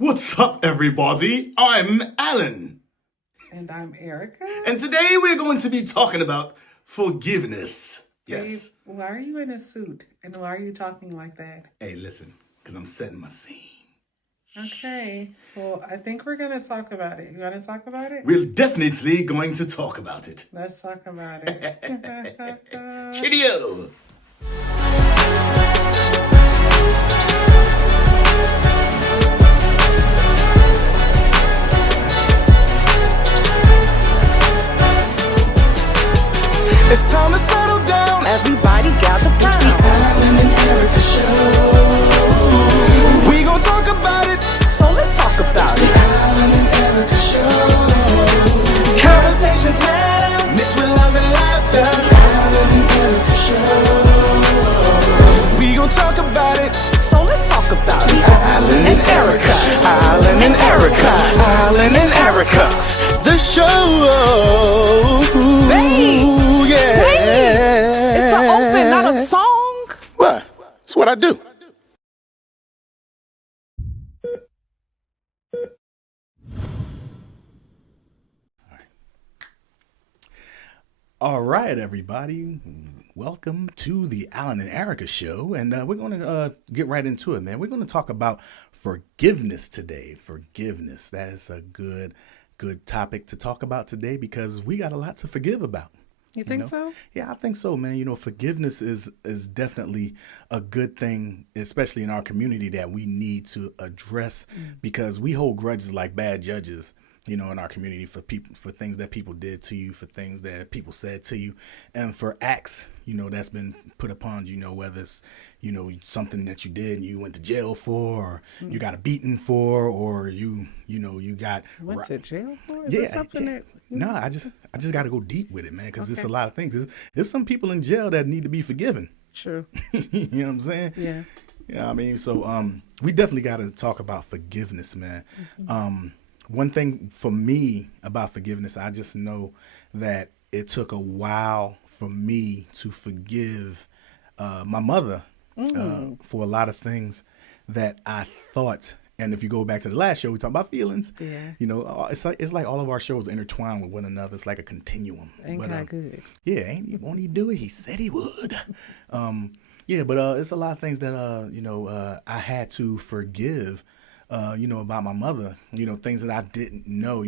What's up, everybody? I'm Alan, And I'm Erica. and today we're going to be talking about forgiveness. Babe, Yes. why are you in a suit? And why are you talking like that? Hey, listen, because I'm setting my scene. Okay. Well, I think we're going to talk about it. You want to talk about it? We're definitely going to talk about it. Let's talk about it. Cheerio! It's time to settle down. Everybody gather round. Alan and Erica show. We gon' talk about it. So let's talk about it. Alan and Erica show. Conversations matter, mixed with love and laughter. Alan and Erica show. We gon' talk about it. So let's talk about it. Alan and Erica. Alan and Erica. Alan and Erica. The show. Babe. Yeah. It's an open, not a song. What? That's what I do. All right, everybody. Welcome to the Alan and Erica show. And we're going to get right into it, man. We're going to talk about forgiveness today. Forgiveness. That is a good topic to talk about today because we got a lot to forgive about. You think know? so? Yeah, I think so, man. You know, forgiveness is definitely a good thing, especially in our community that we need to address because we hold grudges like bad judges, you know, in our community for people, for things that people did to you, for things that people said to you, and for acts, you know, that's been put upon you, know, whether it's, you know, something that you did and you went to jail for, or you got a beating for, or you got Went to jail for? Is yeah, this something yeah. that... No, I just got to go deep with it, man, because there's a Okay. lot of things. There's some people in jail that need to be forgiven. True. You know what I'm saying? Yeah. Yeah, I mean, so we definitely got to talk about forgiveness, man. One thing for me about forgiveness, I just know that it took a while for me to forgive my mother for a lot of things that I thought. And if you go back to the last show, we talked about feelings. Yeah. You know, it's like all of our shows intertwine with one another. It's like a continuum. Ain't But, that good? yeah, won't he do it? He said he would. Yeah, but it's a lot of things that I had to forgive. About my mother, things that I didn't know,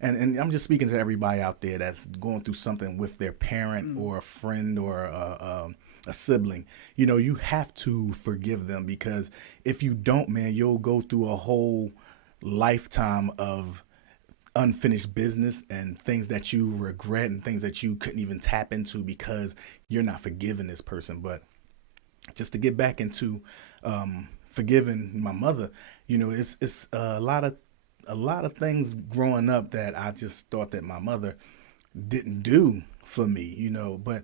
and I'm just speaking to everybody out there that's going through something with their parent or a friend or a sibling. You have to forgive them because if you don't, man, you'll go through a whole lifetime of unfinished business and things that you regret and things that you couldn't even tap into because you're not forgiving this person. But just to get back into forgiving my mother, it's a lot of things growing up that I just thought that my mother didn't do for me, but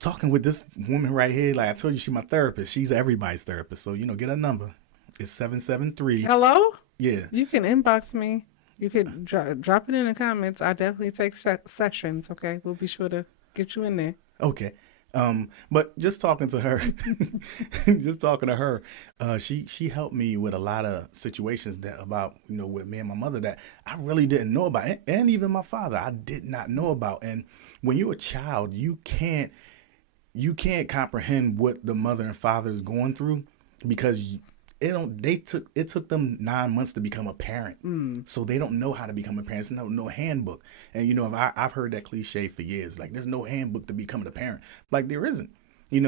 talking with this woman right here, like I told you, she's my therapist. She's everybody's therapist. So, get a number. It's 773. Hello? Yeah. You can inbox me. You could drop it in the comments. I definitely take sessions, okay? We'll be sure to get you in there. Okay. But just talking to her, she helped me with a lot of situations that about, with me and my mother that I really didn't know about. And even my father, I did not know about. And when you're a child, you can't comprehend what the mother and father is going through because it took them 9 months to become a parent. So they don't know how to become a parent. There's no handbook. And I've heard that cliche for years. Like there's no handbook to becoming a parent. Like there isn't.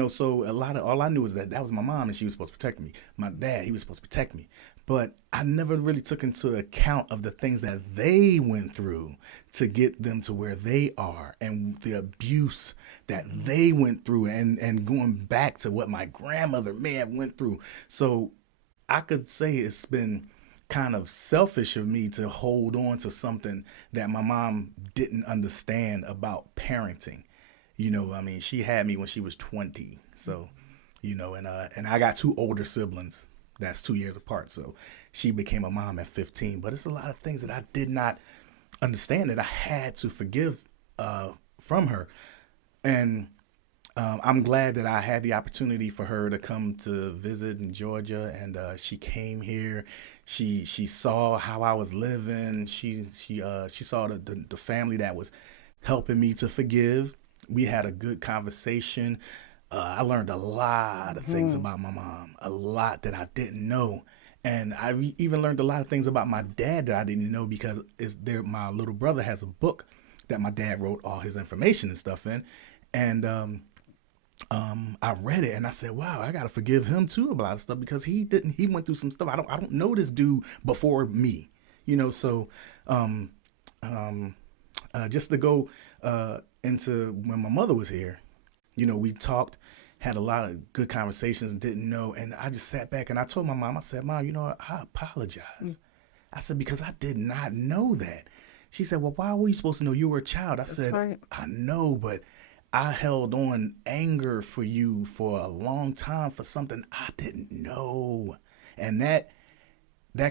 So all I knew was that was my mom and she was supposed to protect me. My dad, he was supposed to protect me. But I never really took into account of the things that they went through to get them to where they are and the abuse that they went through and going back to what my grandmother may have went through. So I could say it's been kind of selfish of me to hold on to something that my mom didn't understand about parenting. She had me when she was 20. So, and I got two older siblings that's 2 years apart. So she became a mom at 15. But it's a lot of things that I did not understand that I had to forgive from her. And I'm glad that I had the opportunity for her to come to visit in Georgia, and she came here. she saw how I was living. She saw the family that was helping me to forgive. We had a good conversation. I learned a lot of things about my mom, a lot that I didn't know. And I even learned a lot of things about my dad that I didn't know because my little brother has a book that my dad wrote all his information and stuff in. And I read it and I said, wow, I got to forgive him too about a lot of stuff because he went through some stuff. I don't know this dude before me, so just to go into when my mother was here, we talked, had a lot of good conversations, didn't know. And I just sat back and I told my mom, I said, Mom, I apologize. I said, because I did not know that. She said, well, why were you supposed to know? You were a child. I said, right. I know, but I held on anger for you for a long time for something I didn't know. And that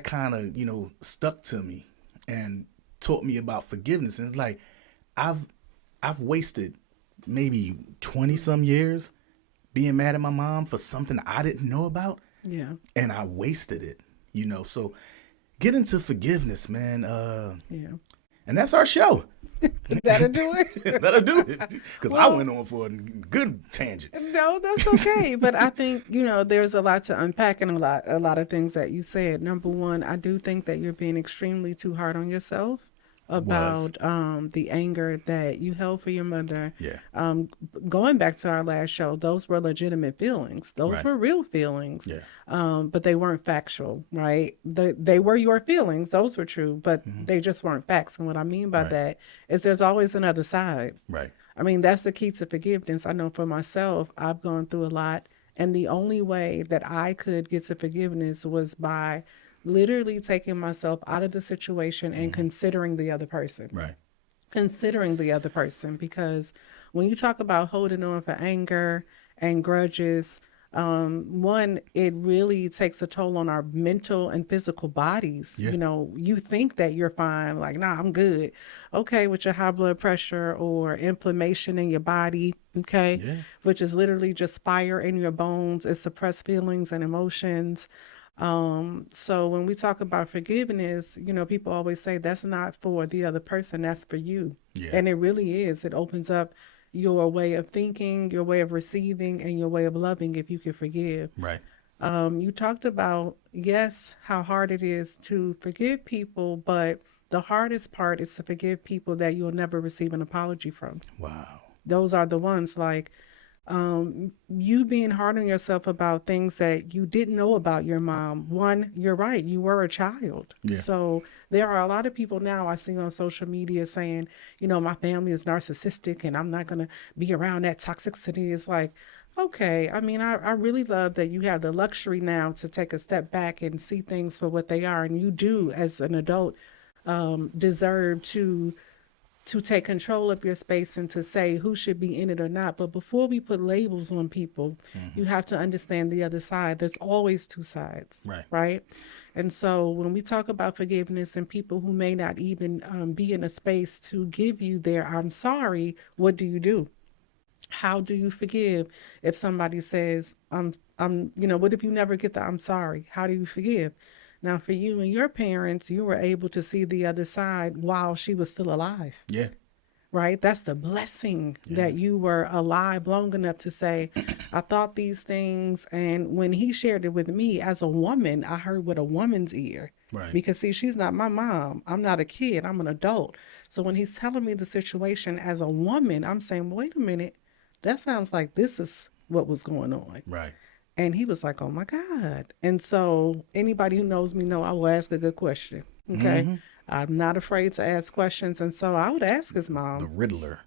kind of, stuck to me and taught me about forgiveness. And it's like, I've wasted maybe 20 some years being mad at my mom for something I didn't know about. Yeah. And I wasted it, so get into forgiveness, man. Yeah. And that's our show. That'll do it. That'll do it. Because I went on for a good tangent. No, that's okay. But I think, there's a lot to unpack and a lot of things that you said. Number one, I do think that you're being extremely too hard on yourself about the anger that you held for your mother. Yeah. Going back to our last show, those were legitimate feelings. Those Right. were real feelings. Yeah. But they weren't factual, right? They were your feelings. Those were true, but they just weren't facts. And what I mean by Right. that is there's always another side. Right. I mean, that's the key to forgiveness. I know for myself, I've gone through a lot. And the only way that I could get to forgiveness was by literally taking myself out of the situation and considering the other person. Right. Considering the other person. Because when you talk about holding on for anger and grudges, one, it really takes a toll on our mental and physical bodies. Yeah. You think that you're fine, like, nah, I'm good. Okay, with your high blood pressure or inflammation in your body, okay, Yeah. which is literally just fire in your bones. It suppressed feelings and emotions. So when we talk about forgiveness, people always say that's not for the other person, that's for you. Yeah. And it really is. It opens up your way of thinking, your way of receiving, and your way of loving if you can forgive. Right. You talked about, yes, how hard it is to forgive people, but the hardest part is to forgive people that you'll never receive an apology from. Wow. Those are the ones like you being hard on yourself about things that you didn't know about your mom. One, you're right, you were a child. Yeah. So there are a lot of people now I see on social media saying, my family is narcissistic and I'm not going to be around that toxicity. It's like, okay, I mean, I really love that you have the luxury now to take a step back and see things for what they are. And you do, as an adult, deserve to take control of your space and to say who should be in it or not. But before we put labels on people, you have to understand the other side. There's always two sides, Right. right? And so when we talk about forgiveness and people who may not even be in a space to give you their I'm sorry, what do? How do you forgive if somebody says, what if you never get the I'm sorry? How do you forgive? Now, for you and your parents, you were able to see the other side while she was still alive, Yeah. right? That's the blessing that you were alive long enough to say, I thought these things. And when he shared it with me as a woman, I heard with a woman's ear. Right. Because, see, she's not my mom. I'm not a kid. I'm an adult. So when he's telling me the situation as a woman, I'm saying, wait a minute, that sounds like this is what was going on. Right. And he was like, oh my God. And so anybody who knows me know I will ask a good question. Okay. I'm not afraid to ask questions. And so I would ask his mom. The Riddler.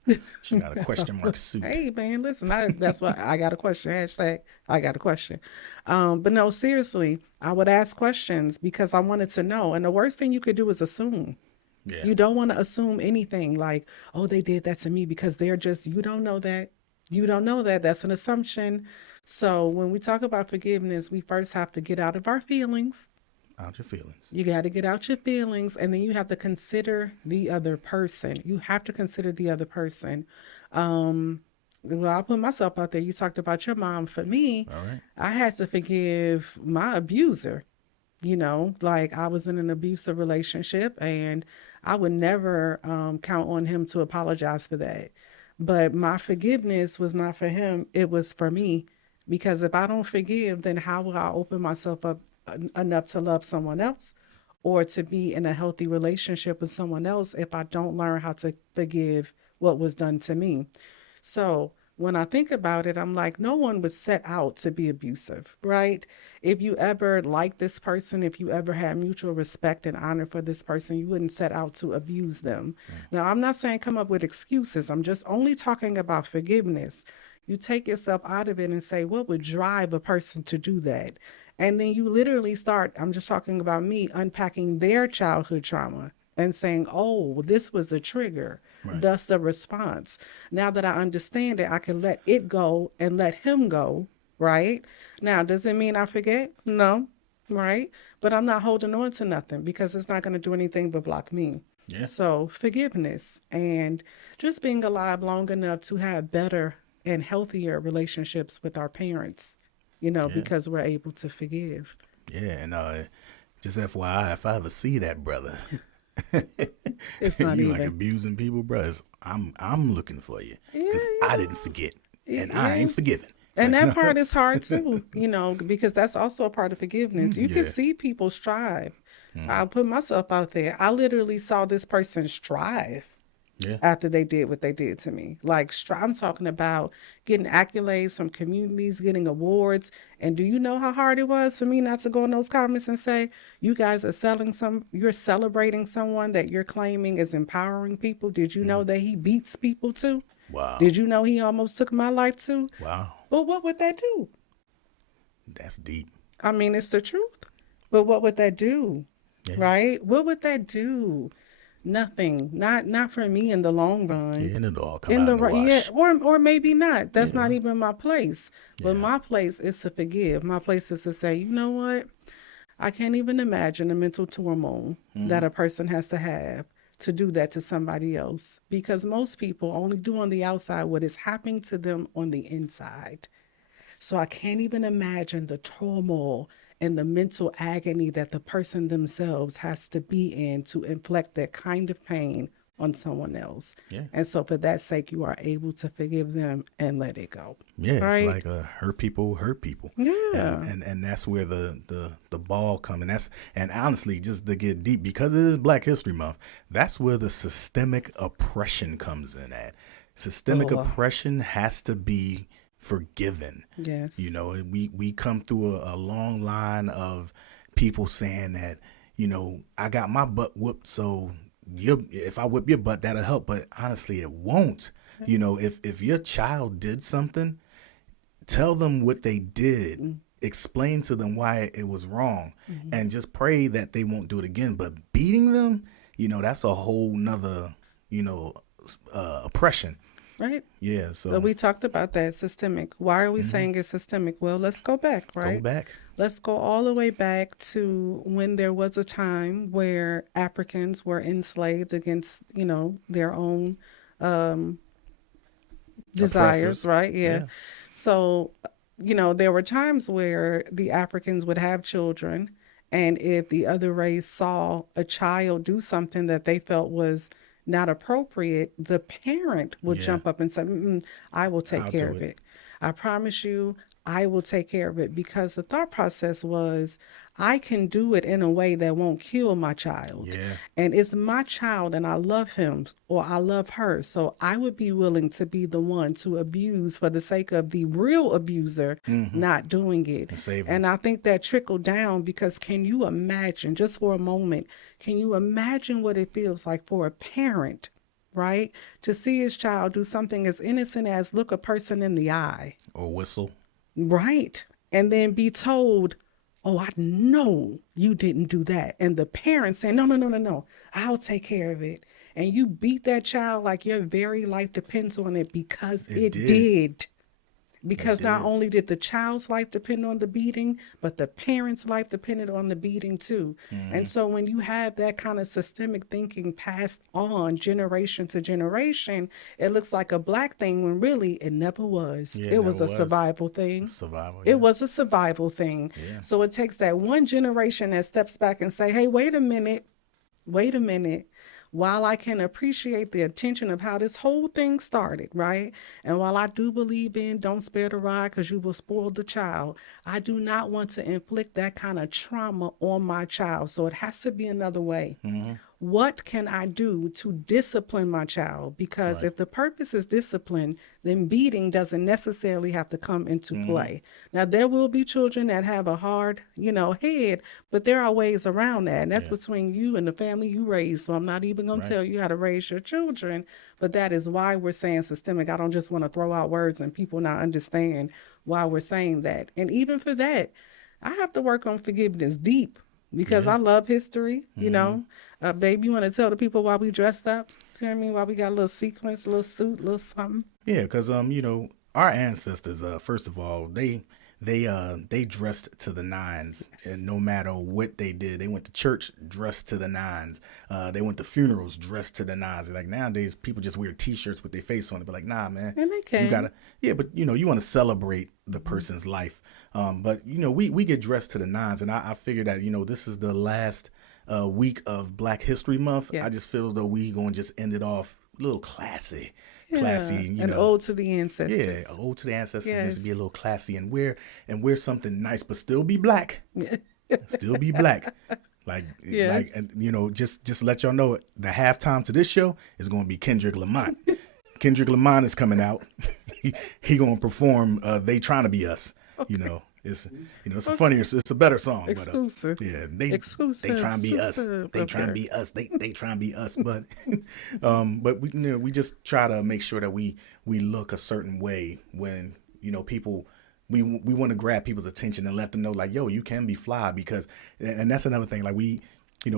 She got a question mark suit. Hey man, listen, that's why I got a question. Hashtag I got a question. But no, seriously, I would ask questions because I wanted to know. And the worst thing you could do is assume. Yeah. You don't want to assume anything like, oh, they did that to me because you don't know that. You don't know that. That's an assumption. So when we talk about forgiveness, we first have to get out of our feelings. Out your feelings. You got to get out your feelings, and then you have to consider the other person. You have to consider the other person. Well, I'll put myself out there. You talked about your mom. For me, All right. I had to forgive my abuser. You know, like I was in an abusive relationship and I would never count on him to apologize for that. But my forgiveness was not for him, it was for me. Because if I don't forgive, then how will I open myself up enough to love someone else or to be in a healthy relationship with someone else if I don't learn how to forgive what was done to me? So when I think about it, I'm like, no one was set out to be abusive, right? If you ever liked this person, if you ever had mutual respect and honor for this person, you wouldn't set out to abuse them. Now, I'm not saying come up with excuses. I'm just only talking about forgiveness. You take yourself out of it and say, what would drive a person to do that? And then you literally start, I'm just talking about me, unpacking their childhood trauma and saying, oh, this was a trigger, thus the response. Now that I understand it, I can let it go and let him go, right? Now, does it mean I forget? No, right? But I'm not holding on to nothing because it's not going to do anything but block me. Yeah. So forgiveness and just being alive long enough to have better and healthier relationships with our parents, you know, because we're able to forgive. Yeah, and just FYI, if I ever see that brother, It's not you like even. abusing people, brothers, I'm looking for you because I didn't forget, and I Yeah. ain't forgiven. It's And like, that no. part is hard too, you know, because that's also a part of forgiveness. You can Yeah. see people strive. I'll put myself out there. I literally saw this person strive Yeah. after they did what they did to me. Like, I'm talking about getting accolades from communities, getting awards. And do you know how hard it was for me not to go in those comments and say, you guys are you're celebrating someone that you're claiming is empowering people? Did you know that he beats people too? Wow. Did you know he almost took my life too? Wow. But what would that do? That's deep. I mean, it's the truth. But what would that do? Yeah. Right? What would that do? Nothing. Not for me in the long run. Yeah, and it'll all come out in the Yeah, wash. or maybe not. That's not even my place. But my place is to forgive. My place is to say, you know what? I can't even imagine the mental turmoil that a person has to have to do that to somebody else, because most people only do on the outside what is happening to them on the inside. So I can't even imagine the turmoil and the mental agony that the person themselves has to be in to inflict that kind of pain on someone else. Yeah. And so for that sake, you are able to forgive them and let it go. Yeah, Right? it's like hurt people hurt people. Yeah. And that's where the ball come. And honestly, just to get deep, because it is Black History Month, that's where the systemic oppression comes in at. Systemic oppression has to be forgiven. Yes. You know, we come through a long line of people saying that, you know, I got my butt whooped, so if I whip your butt, that'll help. But honestly, it won't. You know, if your child did something, tell them what they did, explain to them why it was wrong, and just pray that they won't do it again. But beating them, you know, that's a whole nother, you know, oppression. Right. Yeah. So But we talked about that systemic. Why are we saying it's systemic? Well, let's go back, right? go back. Let's go all the way back to when there was a time where Africans were enslaved against, you know, their own desires, Oppressors. right? Yeah. Yeah. So, you know, there were times where the Africans would have children, and if the other race saw a child do something that they felt was not appropriate, the parent would Yeah. jump up and say, I will take I'll care do of it. it. I promise you, I will take care of it, because the thought process was, I can do it in a way that won't kill my child. Yeah. And it's my child and I love him or I love her. So I would be willing to be the one to abuse for the sake of the real abuser not doing it. And save him. And I think that trickled down, because can you imagine, just for a moment, can you imagine what it feels like for a parent, right, to see his child do something as innocent as look a person in the eye? Or whistle. Right. And then be told, oh, I know you didn't do that. And the parents saying, no, I'll take care of it. And you beat that child like your very life depends on it, because it did. did. because not did. only did the child's life depend on the beating, but the parent's life depended on the beating too. Mm-hmm. And so when you have that kind of systemic thinking passed on generation to generation, it looks like a black thing when really it never was. Yeah, It was never a was. survival thing. Survival. It was a survival thing. Yeah. So it takes that one generation that steps back and say, hey, wait a minute. While I can appreciate the intention of how this whole thing started, right? And while I do believe in don't spare the rod because you will spoil the child, I do not want to inflict that kind of trauma on my child. So it has to be another way. What can I do to discipline my child? Because if the purpose is discipline, then beating doesn't necessarily have to come into play. Now, there will be children that have a hard, head, but there are ways around that. And that's between you and the family you raise. So I'm not even going to tell you how to raise your children, but that is why we're saying systemic. I don't just want to throw out words and people not understand why we're saying that. And even for that, I have to work on forgiveness deep because I love history, Babe, you want to tell the people why we dressed up? You know what I mean? Why we got a little sequence, a little suit, a little something? Yeah, because our ancestors, first of all, they dressed to the nines, and no matter what they did, they went to church dressed to the nines. They went to funerals dressed to the nines. Like nowadays, people just wear T-shirts with their face on it. But like, nah, man, And they can. you gotta, but you want to celebrate the person's life. But we get dressed to the nines, and I figure that this is the last week of Black History Month. I just feel as though we gonna just end it off a little classy, an ode to the ancestors. yeah, an ode to the ancestors, just to be a little classy and wear something nice, but still be black. Still be black. Like, just let y'all know the halftime to this show is going to be Kendrick Lamar. Kendrick Lamar is coming out. he going to perform "They Trying to Be Us." It's it's a funnier, it's a better song. Exclusive. But, they trying to be us. They trying to be us. They trying to be us. But but we just try to make sure that we look a certain way when people. We want to grab people's attention and let them know like, yo, you can be fly, because and that's another thing, like we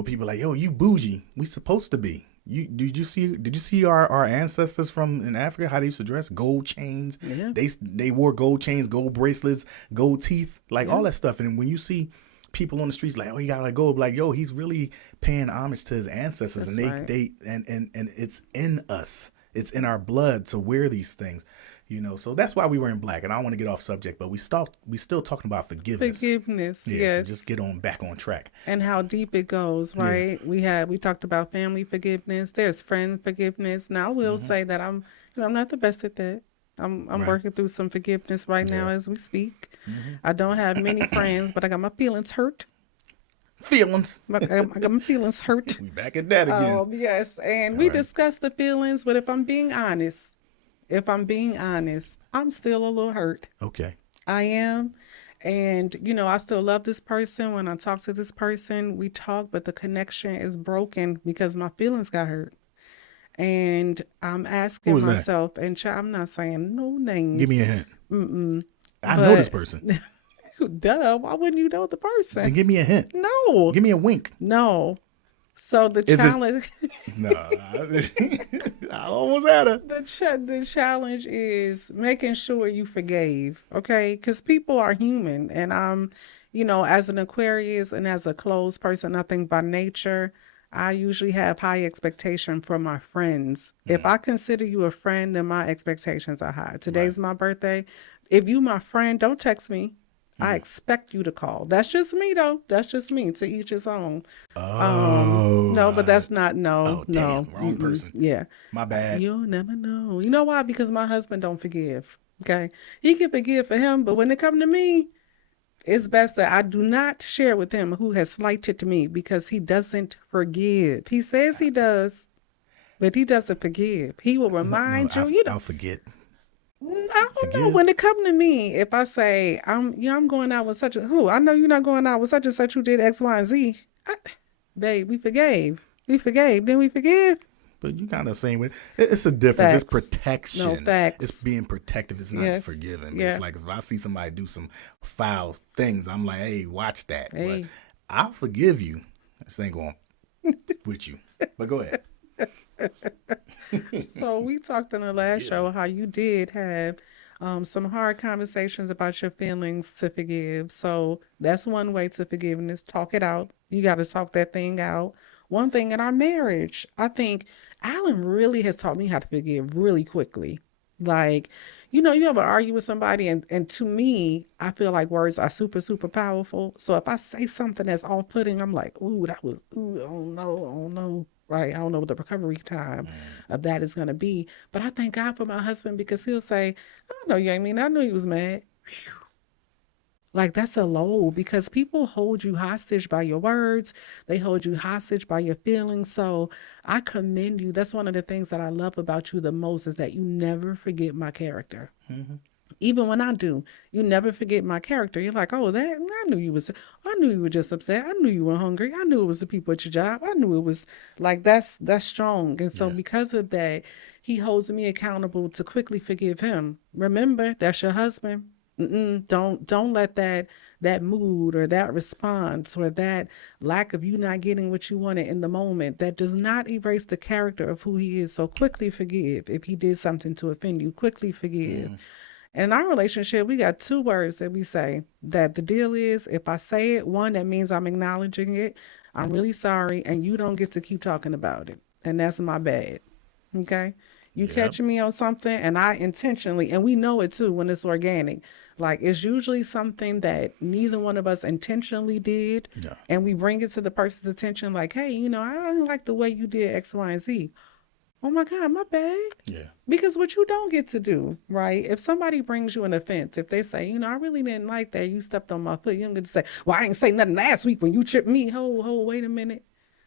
people like, yo, you bougie, we supposed to be. Did you see our ancestors from in Africa, how they used to dress? Gold chains. Yeah. They wore gold chains, gold bracelets, gold teeth, like all that stuff. And when you see people on the streets like, oh, he got like gold, like, yo, he's really paying homage to his ancestors. That's and right. they it's in us. It's in our blood to wear these things. So that's why we were in black. And I don't want to get off subject, but we still talking about forgiveness. Forgiveness, Yeah, yes. so just get back on track. And how deep it goes, right? We talked about family forgiveness. There's friend forgiveness. Now I will say that I'm not the best at that. I'm working through some forgiveness right now as we speak. I don't have many friends, but I got my feelings hurt. Feelings. I got my feelings hurt. We back at that again. Yes, and we discussed the feelings, but if I'm being honest, I'm still a little hurt. Okay. I am. And, I still love this person. When I talk to this person, we talk, but the connection is broken because my feelings got hurt. And I'm asking Who is that? myself, and I'm not saying no names. Give me a hint. I know this person. Duh, why wouldn't you know the person? Then give me a hint. No. Give me a wink. No. So the Is this- challenge... No. I almost had her. The challenge is making sure you forgave, okay? Because people are human, and I'm, as an Aquarius and as a closed person, I think by nature, I usually have high expectation for my friends. If I consider you a friend, then my expectations are high. Today's my birthday. If you my friend, don't text me. I expect you to call. That's just me, though. That's just me. To each his own. No, but that's not. No, Oh, damn, wrong Mm-mm. person. Yeah. My bad. You'll never know. You know why? Because my husband don't forgive. Okay, he can forgive for him, but when it come to me, it's best that I do not share with him who has slighted me, because he doesn't forgive. He says he does, but he doesn't forgive. He will remind you. I'll forget. I don't know. Forgive? When it come to me, if I say I'm going out with such a who, I know you're not going out with such and such who did X, Y, and Z. Babe, we forgave. Then we forgive. But you kind of saying it's a difference. Facts. It's protection. No, facts. It's being protective. It's not Yes. forgiving. Yeah. It's like if I see somebody do some foul things, I'm like, hey, watch that. Hey. But I'll forgive you. This ain't going with you. But go ahead. So we talked in the last show how you did have some hard conversations about your feelings to forgive. So that's one way to forgiveness. Talk it out. You got to talk that thing out. One thing in our marriage, I think Alan really has taught me how to forgive really quickly. Like, you ever argue with somebody, and to me, I feel like words are super, super powerful. So if I say something that's off-putting, I'm like, ooh, oh no, oh no. Right. I don't know what the recovery time of that is going to be. But I thank God for my husband because he'll say, I know you ain't mean, I knew you was mad. Phew. Like that's a low because people hold you hostage by your words. They hold you hostage by your feelings. So I commend you. That's one of the things that I love about you the most is that you never forget my character. Even when I do, you never forget my character. You're like, oh, I knew you were just upset. I knew you were hungry. I knew it was the people at your job. I knew it was like, that's strong. And so because of that, he holds me accountable to quickly forgive him. Remember, that's your husband. Don't let that mood or that response or that lack of you not getting what you wanted in the moment, that does not erase the character of who he is. So quickly forgive. If he did something to offend you, quickly forgive. And in our relationship, we got 2 words that we say that the deal is, if I say it, one, that means I'm acknowledging it. I'm really sorry. And you don't get to keep talking about it. And that's my bad. Okay. You catching me on something and I intentionally, and we know it too when it's organic. Like it's usually something that neither one of us intentionally did. Yeah. And we bring it to the person's attention like, hey, I don't like the way you did X, Y, and Z. Oh my God, my bad. Yeah. Because what you don't get to do, right? If somebody brings you an offense, if they say, I really didn't like that, you stepped on my foot, you don't get to say, well, I ain't say nothing last week when you tripped me. Wait a minute.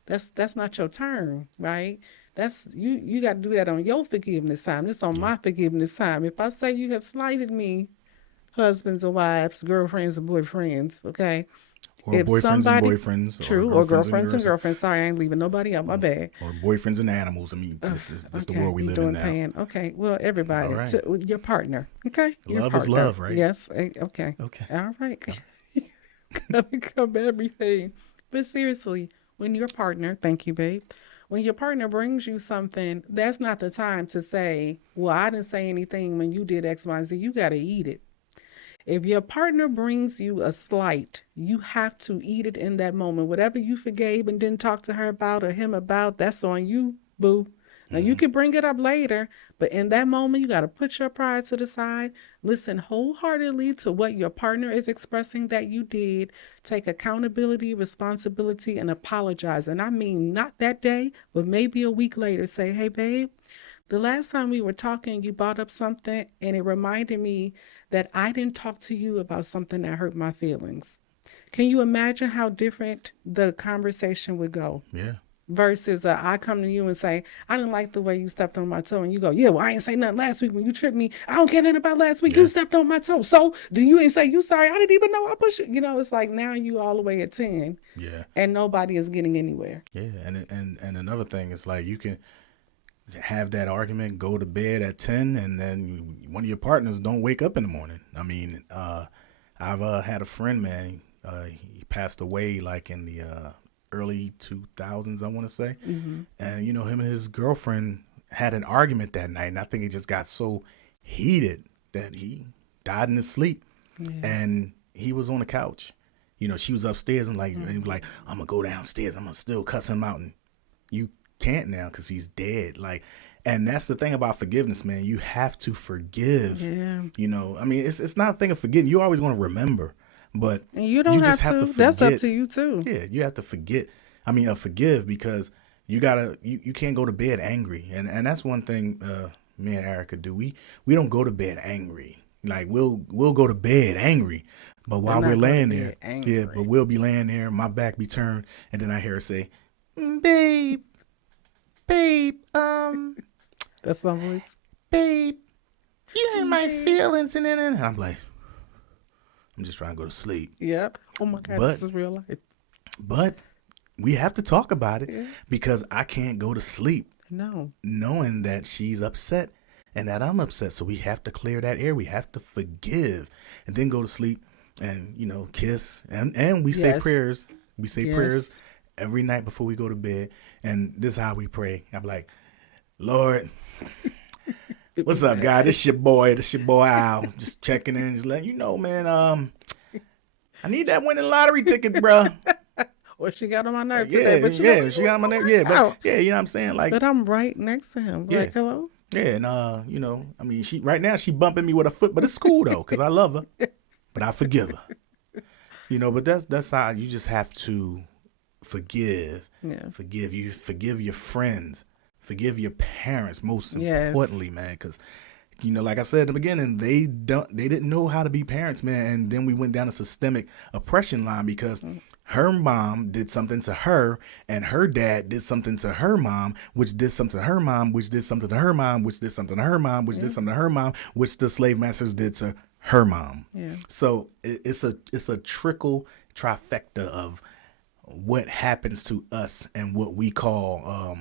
That's not your turn, right? That's you got to do that on your forgiveness time. This on my forgiveness time. If I say you have slighted me, husbands and wives, girlfriends and boyfriends, okay? Or If boyfriends somebody, and boyfriends. true, or girlfriends and girlfriends. Sorry, I ain't leaving nobody out. My bad. Or boyfriends and animals. I mean, this is the world we you live in now. Pain. Okay, well, everybody, All right. with your partner, okay? Your Love is partner. love, right? Yes, okay. Okay. All right. Gotta cover everything. But seriously, when your partner, thank you, babe. When your partner brings you something, that's not the time to say, well, I didn't say anything when you did X, Y, and Z. You got to eat it. If your partner brings you a slight, you have to eat it in that moment. Whatever you forgave and didn't talk to her about or him about, that's on you, boo. Now, you can bring it up later, but in that moment, you got to put your pride to the side, listen wholeheartedly to what your partner is expressing that you did, take accountability, responsibility, and apologize. And I mean, not that day, but maybe a week later, say, hey, babe, the last time we were talking, you brought up something, and it reminded me that I didn't talk to you about something that hurt my feelings. Can you imagine how different the conversation would go? Yeah. Versus I come to you and say, I didn't like the way you stepped on my toe. And you go, yeah, well, I ain't say nothing last week when you tripped me. I don't care nothing about last week. You stepped on my toe. So do you ain't say you sorry? I didn't even know I pushed you. It's like now you all the way at 10. Yeah. And nobody is getting anywhere. Yeah. And another thing is like you can have that argument, go to bed at 10, and then one of your partners don't wake up in the morning. I mean, I've had a friend, man, he passed away like in the early 2000s, I want to say. Mm-hmm. And, him and his girlfriend had an argument that night, and I think it just got so heated that he died in his sleep. Yeah. And he was on the couch. She was upstairs and and he was like, I'm going to go downstairs. I'm going to still cuss him out. And you can't now because he's dead. And that's the thing about forgiveness, man. You have to forgive. Yeah. I mean, it's not a thing of forgetting. You're always going to remember. But and you don't just have to forget. That's up to you too. Yeah, you have to forgive because you can't go to bed angry. And that's one thing me and Erica do. We don't go to bed angry. Like we'll go to bed angry, but while we're laying there, but we'll be laying there, my back be turned, and then I hear her say, babe, that's my voice. Babe, you ain't my feelings, and then I'm like, I'm just trying to go to sleep. Yep. Oh my God, this is real life. But we have to talk about it because I can't go to sleep knowing that she's upset and that I'm upset. So we have to clear that air. We have to forgive and then go to sleep and, kiss. And we say prayers. We say prayers every night before we go to bed. And this is how we pray. I'm like, Lord, What's up, guy? This your boy. Al. Just checking in, just letting you know, man. I need that winning lottery ticket, bro. Well, she got on my nerve today, but she got on my nerve. Yeah, but yeah, you know what I'm saying, like. But I'm right next to him. Yeah. Like, hello. Yeah, and you know, I mean, right now she bumping me with her foot, but it's cool though, cause I love her, but I forgive her. You know, but that's how you just have to forgive. Yeah. Forgive your friends, forgive your parents, most Yes. importantly, man, cause you know, like I said in the beginning, they didn't know how to be parents, man, and then we went down a systemic oppression line because her mom did something to her, and her dad did something to her mom, which did something to her mom, which did something to her mom, which did something to her mom, which did something to her mom, which the slave masters did to her mom. Yeah. So it's a trickle trifecta of what happens to us and what we call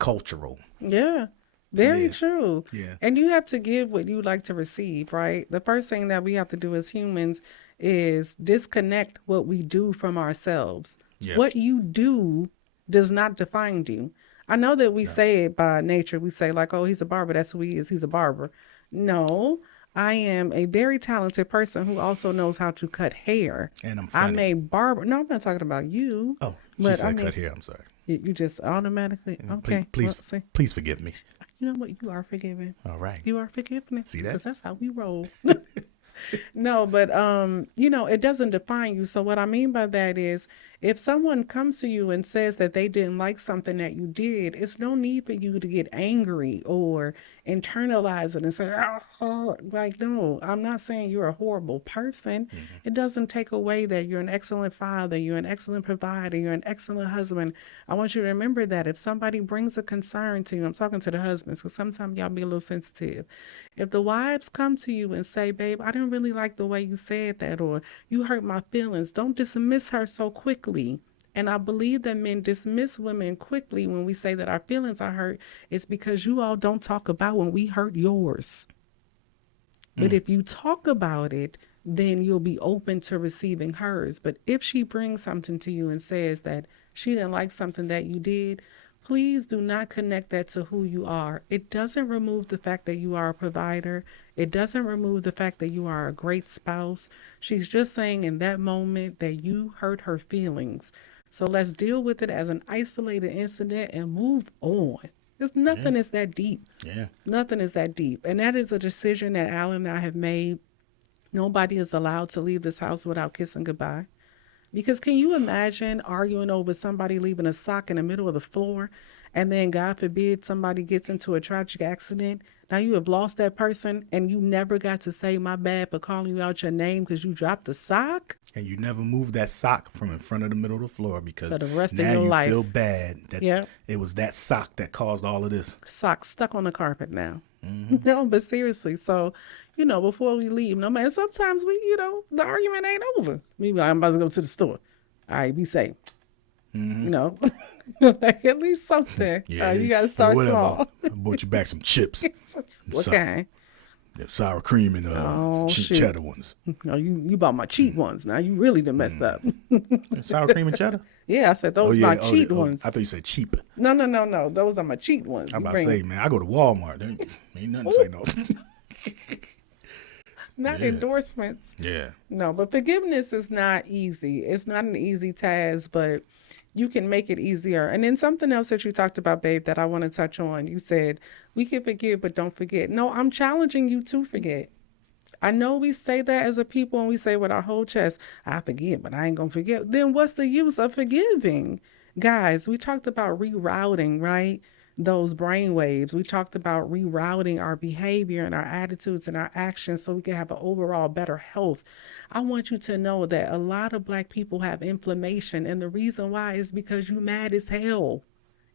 cultural. Yeah. Very Yeah. true. Yeah. And you have to give what you like to receive, right? The first thing that we have to do as humans is disconnect what we do from ourselves. Yeah. What you do does not define you. I know that we say it by nature. We say like, oh, he's a barber. That's who he is. He's a barber. No, I am a very talented person who also knows how to cut hair. And I'm funny. I'm a barber. No, I'm not talking about you. Oh, she but said I mean, cut hair. I'm sorry. You just automatically, okay. Please, well, see, please forgive me. you know what? You are forgiven. All right. You are forgiveness. See that? Because that's how we roll. No, but you know, it doesn't define you. So what I mean by that is if someone comes to you and says that they didn't like something that you did, it's no need for you to get angry or internalize it and say, oh, like, no, I'm not saying you're a horrible person. It doesn't take away that you're an excellent father, you're an excellent provider, you're an excellent husband. I want you to remember that if somebody brings a concern to you, I'm talking to the husbands, because sometimes y'all be a little sensitive. If the wives come to you and say, babe, I didn't really like the way you said that, or you hurt my feelings, don't dismiss her so quickly. And I believe that men dismiss women quickly when we say that our feelings are hurt. It's because you all don't talk about when we hurt yours. But if you talk about it, then you'll be open to receiving hers. But if she brings something to you and says that she didn't like something that you did, please do not connect that to who you are. It doesn't remove the fact that you are a provider. It doesn't remove the fact that you are a great spouse. She's just saying in that moment that you hurt her feelings. So let's deal with it as an isolated incident and move on. There's nothing is that deep. Yeah. Nothing is that deep. And that is a decision that Alan and I have made. Nobody is allowed to leave this house without kissing goodbye. Because can you imagine arguing over somebody leaving a sock in the middle of the floor, and then God forbid somebody gets into a tragic accident? Now you have lost that person and you never got to say my bad for calling you out your name because you dropped the sock? And you never moved that sock from in front of the middle of the floor because For the rest of now your you life. feel bad that Yeah. it was that sock that caused all of this. Sock stuck on the carpet now. No, but seriously. So, you know, before we leave, no man, sometimes we, you know, the argument ain't over. Maybe I'm about to go to the store. All right, be safe. You know, like at least something. Yeah, You got to start whatever. small. I bought you back some chips. What So- kind? The sour cream and Oh, cheap shoot. cheddar ones. No, you bought my cheat ones. Now you really done messed up. Sour cream and cheddar? Yeah, I said those my cheat ones. I thought you said cheap. No. Those are my cheat ones. I'm You about to bring- say, man, I go to Walmart. There ain't nothing to say no. not yeah. endorsements. Yeah. No, but forgiveness is not easy. It's not an easy task, but you can make it easier. And then something else that you talked about, babe, that I want to touch on. You said, we can forgive, but don't forget. No, I'm challenging you to forget. I know we say that as a people and we say with our whole chest, I forgive, but I ain't going to forget. Then what's the use of forgiving? Guys, we talked about rerouting, right? Those brain waves. We talked about rerouting our behavior and our attitudes and our actions so we can have an overall better health. I want you to know that a lot of Black people have inflammation, and the reason why is because you mad as hell.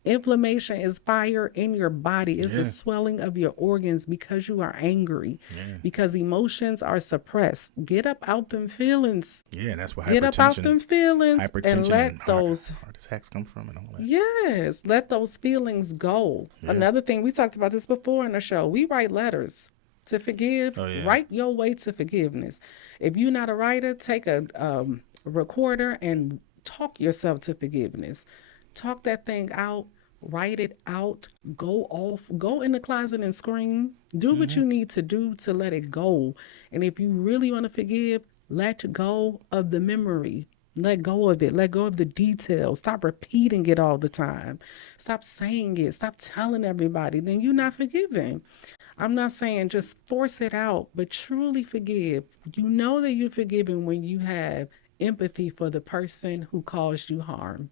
Inflammation is fire in your body. It's Yeah. the swelling of your organs because you are angry, because emotions are suppressed. Get up out them feelings. Yeah, and that's where Get up out them feelings hypertension and let and those heart attacks come from and all that. Yes, let those feelings go. Another thing, we talked about this before in the show. We write letters to forgive. Oh, yeah. Write your way to forgiveness. If you're not a writer, take a recorder and talk yourself to forgiveness. Talk that thing out. write it out, go in the closet and scream, do what you need to do to let it go. And if you really want to forgive, let go of the memory. Let go of it. Let go of the details. Stop repeating it all the time. Stop saying it. Stop telling everybody. Then you're not forgiving. I'm not saying just force it out, but truly forgive. You know that you're forgiving when you have empathy for the person who caused you harm.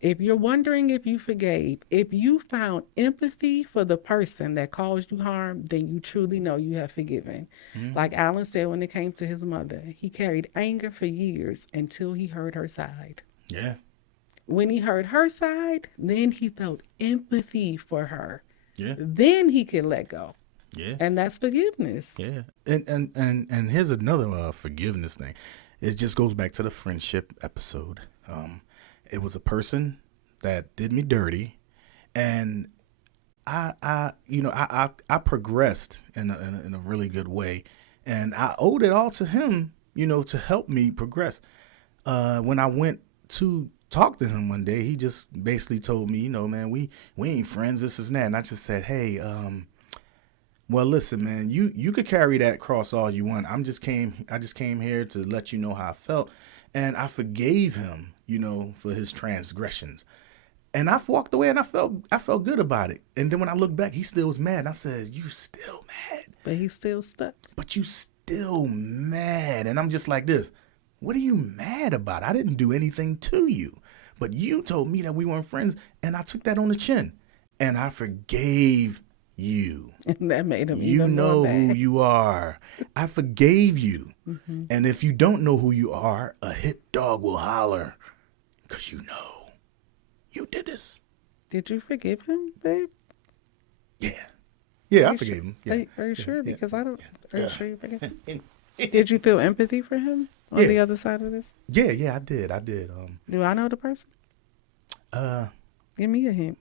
If you're wondering if you forgave, if you found empathy for the person that caused you harm, then you truly know you have forgiven. Like Alan said when it came to his mother, he carried anger for years until he heard her side. Yeah. When he heard her side, then he felt empathy for her. Yeah. Then he could let go. Yeah. And that's forgiveness. Yeah. And here's another forgiveness thing. It just goes back to the friendship episode. It was a person that did me dirty, and I progressed in a really good way, and I owed it all to him, to help me progress. When I went to talk to him one day, he just basically told me, man, we ain't friends, this is that, and I just said, hey, well, listen, man, you could carry that cross all you want. I just came here to let you know how I felt, and I forgave him, for his transgressions. And I walked away and I felt good about it. And then when I look back, he still was mad. And I said, you still mad? But he's still stuck. But you still mad. And I'm just like this. What are you mad about? I didn't do anything to you. But you told me that we weren't friends, and I took that on the chin. And I forgave you. And that made him You even know more mad. who you are. I forgave you. And if you don't know who you are, a hit dog will holler. Because you know you did this. Did you forgive him, babe? Yeah. Yeah, Are I you forgave sure? him. Yeah. Are you sure? Yeah. Because I don't. Are Yeah. you sure you forgave him? Did you feel empathy for him on Yeah. the other side of this? Yeah, I did. Do I know the person? Give me a hint.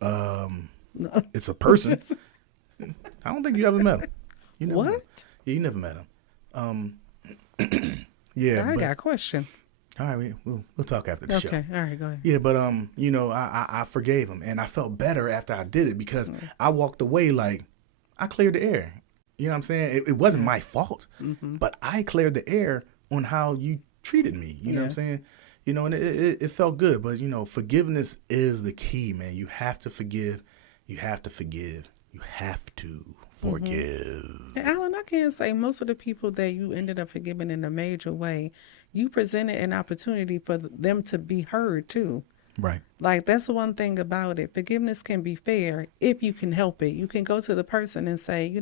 No. It's a person. I don't think you ever met him. You never met him. What? Yeah, you never met him. Yeah. I but- got a question. all right, we'll talk after the show. Okay, all right, go ahead. Yeah, but I forgave him, and I felt better after I did it because I walked away like I cleared the air. You know what I'm saying? It wasn't my fault, but I cleared the air on how you treated me. You know what I'm saying? And it felt good. But forgiveness is the key, man. You have to forgive. You have to forgive. You have to forgive. And Alan, I can say most of the people that you ended up forgiving in a major way, you presented an opportunity for them to be heard too. Right. Like, that's the one thing about it. Forgiveness can be fair if you can help it. You can go to the person and say,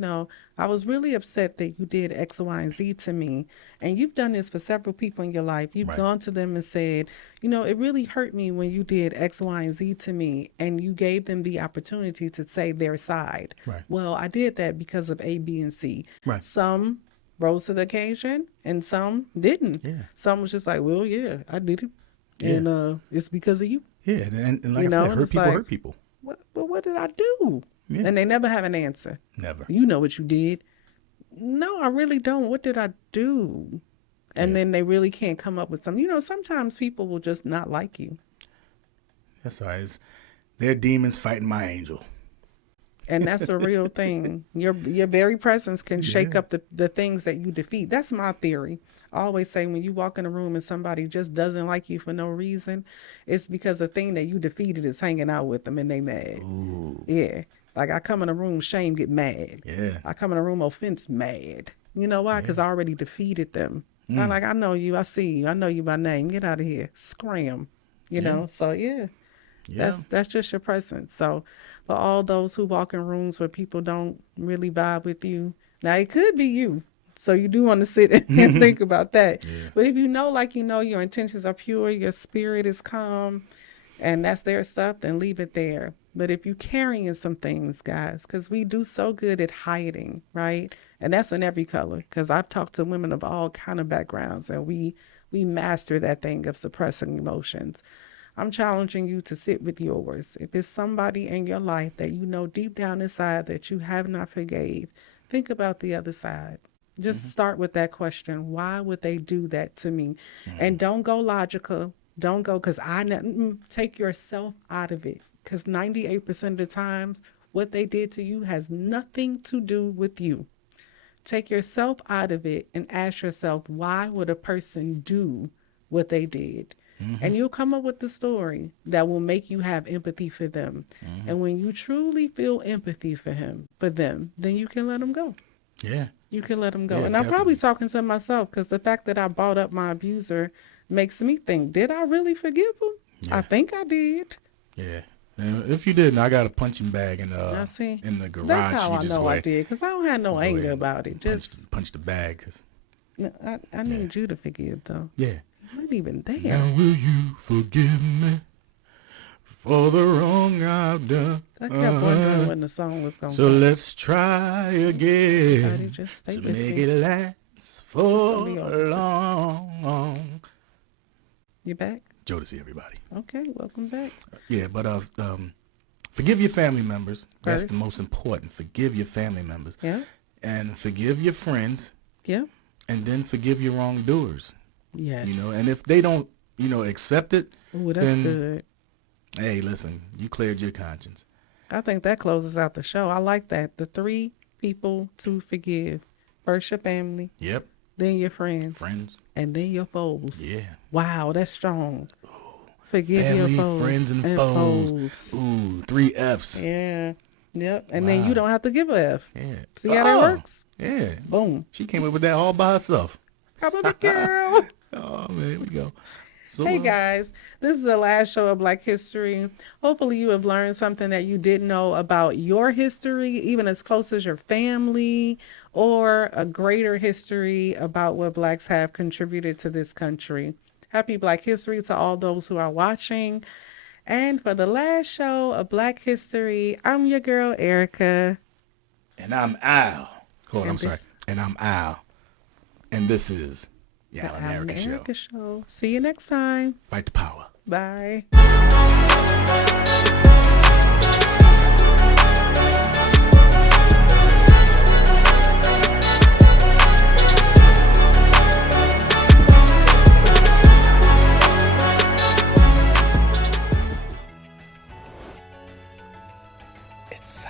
I was really upset that you did X, Y, and Z to me. And you've done this for several people in your life. You've Right. gone to them and said, it really hurt me when you did X, Y, and Z to me. And you gave them the opportunity to say their side. Right. Well, I did that because of A, B, and C. Right. Some rose to the occasion and some didn't. Yeah. Some was just like, well, yeah, I did it. Yeah. And it's because of you. Yeah, and like You I know, said, and it's like- hurt people. What did I do? Yeah. And they never have an answer. Never. You know what you did. No, I really don't. What did I do? And then they really can't come up with something. Sometimes people will just not like you. That's all right. They're demons fighting my angel. And that's a real thing. Your very presence can shake up the things that you defeat. That's my theory. I always say when you walk in a room and somebody just doesn't like you for no reason, it's because the thing that you defeated is hanging out with them and they mad. Ooh. Yeah. Like I come in a room, shame, get mad. Yeah. I come in a room, offense, mad. You know why? Because I already defeated them. I'm like, I know you. I see you. I know you by name. Get out of here. Scram. You know? So, yeah. That's just your presence. So, for all those who walk in rooms where people don't really vibe with you, now it could be you. So you do want to sit and think about that. Yeah. But if your intentions are pure, your spirit is calm, and that's their stuff, then leave it there. But if you're carrying some things, guys, because we do so good at hiding, right? And that's in every color, because I've talked to women of all kind of backgrounds, and we master that thing of suppressing emotions. I'm challenging you to sit with yours. If it's somebody in your life that you know deep down inside that you have not forgave, think about the other side. Just start with that question. Why would they do that to me? And don't go logical. Don't go because take yourself out of it. Because 98% of the times, what they did to you has nothing to do with you. Take yourself out of it and ask yourself, why would a person do what they did? And you'll come up with the story that will make you have empathy for them. And when you truly feel empathy for them, then you can let them go. Yeah. You can let them go. Yeah, And I'm definitely. probably talking to myself because the fact that I brought up my abuser makes me think, did I really forgive him? Yeah. I think I did. Yeah. And if you didn't, I got a punching bag in Now, see, the garage. that's how You I just know go I ahead- did because I don't have no go ahead anger and about it. Just punch the bag. 'Cause, I need you to forgive though. yeah. You're not even there. Now will you forgive me for the wrong I've done? I kept wondering when the song was going So to let's try Everybody again just stay to with make me. it last for Somebody else. long. You back? Jodeci, everybody. Okay, welcome back. Yeah, but forgive your family members. That's the First. most important. Forgive your family members. Yeah, And forgive your friends. yeah, And then forgive your wrongdoers. yes. You know, and if they don't, accept it, Ooh, that's then, good. hey, listen, you cleared your conscience. I think that closes out the show. I like that. The 3 people to forgive. First your family, Yep, then your friends, friends. and then your foes. Yeah. Wow, that's strong. Forgive Family, your foes. friends, and foes. Ooh, 3 F's. Yeah. Yep. And then you don't have to give a F. Yeah. See how that works? Yeah. Boom. She came up with that all by herself. How about the girl? Oh, man, here we go. So, Hey guys, this is the last show of Black History. Hopefully you have learned something that you didn't know about your history, even as close as your family, or a greater history about what Blacks have contributed to this country. Happy Black History to all those who are watching. And for the last show of Black History, I'm your girl, Erica. And I'm Al. Hold on, And I'm sorry. this- And I'm Al. And this is the The Al and Alan Erica Show. Erica Show. See you next time. Fight the power. Bye. It's